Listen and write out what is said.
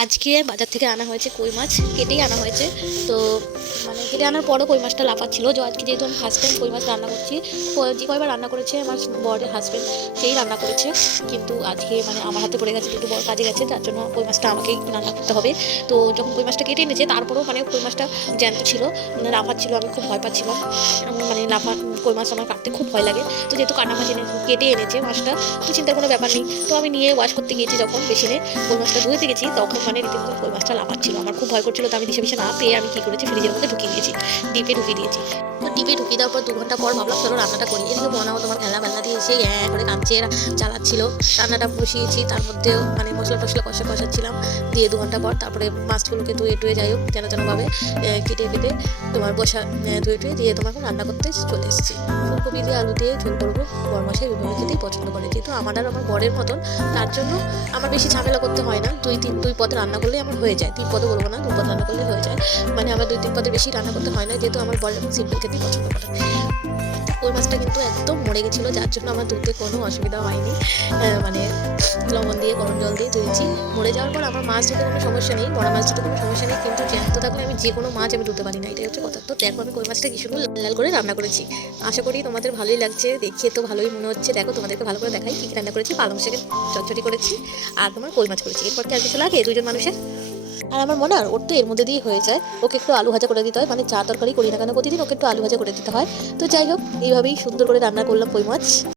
আজকে বাজার থেকে আনা হয়েছে কই মাছ, কেটেই আনা হয়েছে। তো মানে কেটে আনার পরও কই মাছটা লাফাচ্ছিল। যে আজকে যেহেতু আমি ফার্স্ট টাইম কই মাছ রান্না করছি, যে কয়বার রান্না করেছে আমার বরের হাজব্যান্ড, সেই রান্না করেছে। কিন্তু আজকে মানে আমার হাতে পড়ে গেছে, দুটো বড় কাজে গেছে, তার জন্য কই মাছটা আমাকেই রান্না করতে হবে। তো যখন কই মাছটা কেটে এনেছে, তারপরেও মানে কই মাছটা জ্যান্ত ছিল, মানে লাফাচ্ছিল। আমি খুব ভয় পাচ্ছিলাম, মানে কই মাছ আমার কাটতে খুব ভয় লাগে। তো যেহেতু কাটা মাছ কেটে এনেছে মাছটা, তো চিন্তার কোনো ব্যাপার নেই। তো আমি নিয়ে ওয়াশ করতে গিয়েছি, যখন বেসিনে কই মাছটা ধুতে গেছি, তখন মানে রীতিমতো কই মাছটা লাফাচ্ছিল। আমার খুব ভয় করছিল। তো আমি দিশে না পেয়ে আমি কী করেছি, ফ্রিজের মধ্যে ঢুকিয়ে দিয়েছি, ডিপে ঢুকিয়ে দিয়েছি। তো ডিপে ঢুকিয়ে দেওয়ার পর 2 ঘন্টা পর ভাবলাম চলো রান্নাটা করি। এদিকে মনাও তোমার বেলা দিয়ে এসে করে কাঁদছে, চালাচ্ছিল। রান্নাটা বসিয়েছি, তার মধ্যেও মানে মশলা টশলা কষাচ্ছিলাম। দিয়ে 2 ঘন্টা পর তারপরে মাছগুলোকে ধুয়ে যাই হোক যেন কেটে তোমার ধুয়ে দিয়ে তোমার রান্না করতে চলে এসেছি। ফুলকপি দিয়ে আলু দিয়ে ঝোল করবো। বরমশাই ওইভাবে খেতেই পছন্দ করে, যেহেতু আমার আর আমার বরের মতন, তার জন্য আমার বেশি ঝামেলা করতে হয় না। দুই পদ রান্না করলে আমার হয়ে যায়। 3 পদও বলবো না, 2 পদ রান্না করলে হয়ে যায়। মানে আমার 2-3 পদের বেশি রান্না করতে হয় না, যেহেতু আমার বর সিম্পল খেতেই পছন্দ করে। ওই মাছটা কিন্তু একদম মরে গেছিলো, যার জন্য আমার ধুতে কোনো অসুবিধা হয়নি। মানে লবণ দিয়ে গরম জল দিয়ে ধুয়েছি। মরে যাওয়ার পর আমার মাছ ধুতে কোনো সমস্যা নেই, বড় মাছ ধুতে কোনো সমস্যা নেই, কিন্তু জ্যান্ত থাকলে আমি যে কোনো মাছ আমি ধুতে পারি না, এটাই হচ্ছে কথা। তো দেখো আমি কই মাছটা কি সুন্দর লাল করে রান্না করেছি। আশা করি তোমাদের ভালোই লাগছে, দেখে তো ভালোই মনে হচ্ছে। দেখো তোমাদেরকে ভালো করে দেখাই কী রান্না করেছি। পালং শাকের চচ্চড়ি করেছি, আর তোমার কই মাছ করেছি। এরপর কি আর কিছু লাগে দুজন মানুষের? আর আমার মনে হয় ওর তো এর মধ্যে দিয়েই হয়ে যায়। ওকে একটু আলু ভাজা করে দিতে হয়, মানে যা তরকারি করি না কেন প্রতিদিন ওকে একটু আলু ভাজা করে দিতে হয়। তো যাই হোক, এইভাবেই সুন্দর করে রান্না করলাম কই মাছ।